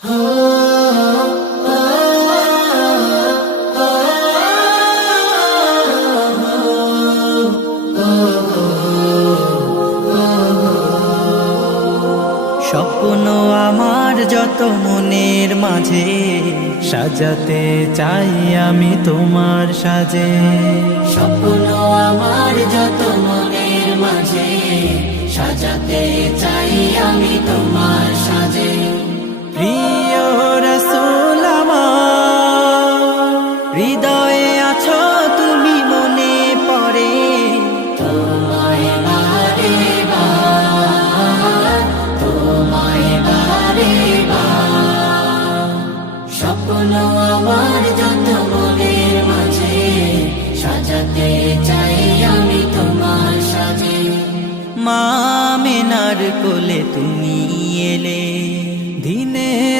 স্বপ্ন আমার যত মনের মাঝে সাজাতে চাই আমি তোমার সাজে। স্বপ্ন আমার যত মনের মাঝে সাজাতে চাই আমি তোমার সাজে। প্রিয় রাসূল আমার, হৃদয়ে আছো তুমি মনে পড়ে তোমায় বারে বার, তোমায় বারে বার। স্বপ্ন আমার যত মনের মাঝে সাজাতে চাই আমি তোমার সাজে। মা আমিনার কোলে তুমি এলে,